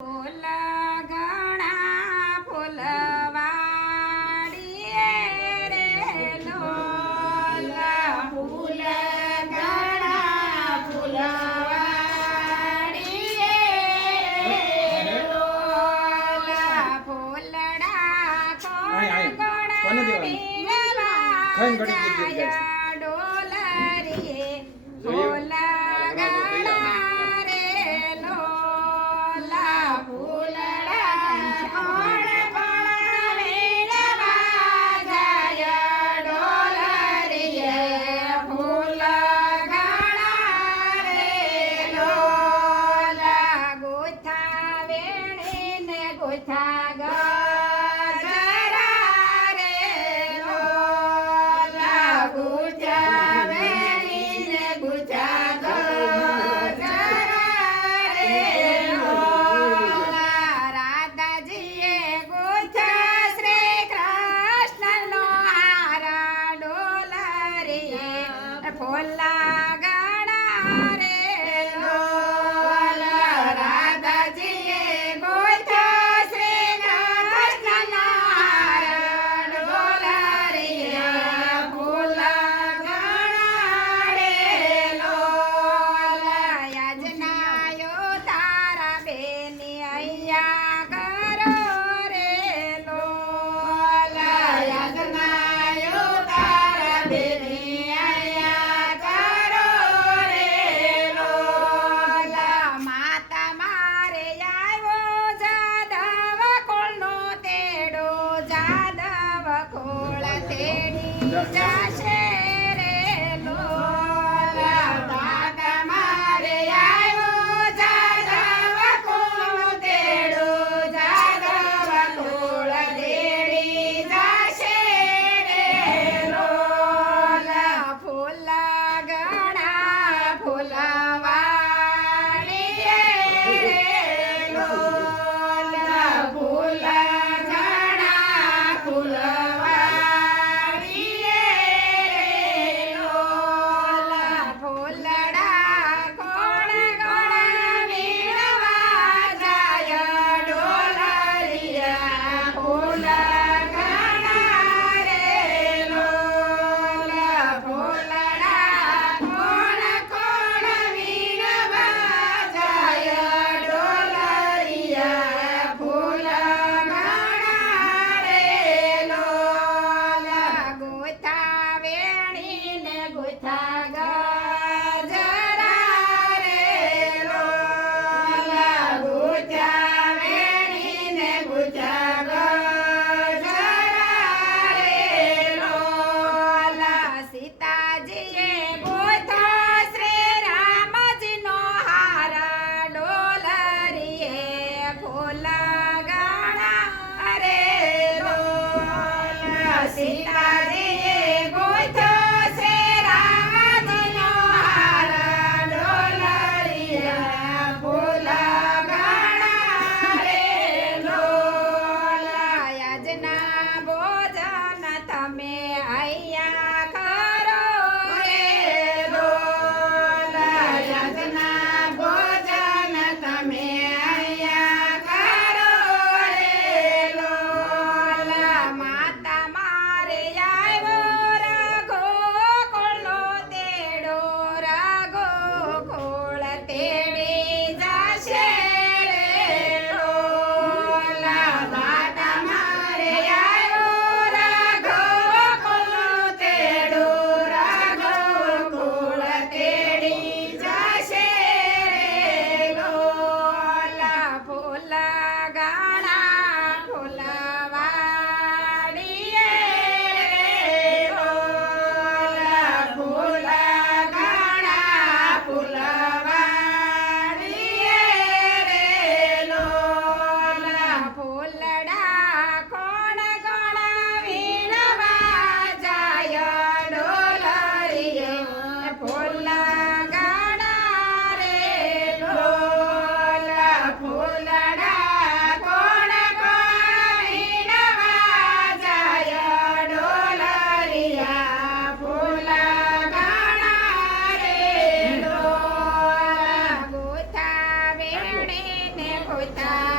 ફૂલ ગણા ફૂલવાડી રે લોલ. ફૂલ ગણા ફૂલવાડી રે લોલ. ફૂલડા કોણ કોણ પીલા જાય ઓછા Yeah. caceta! Bye.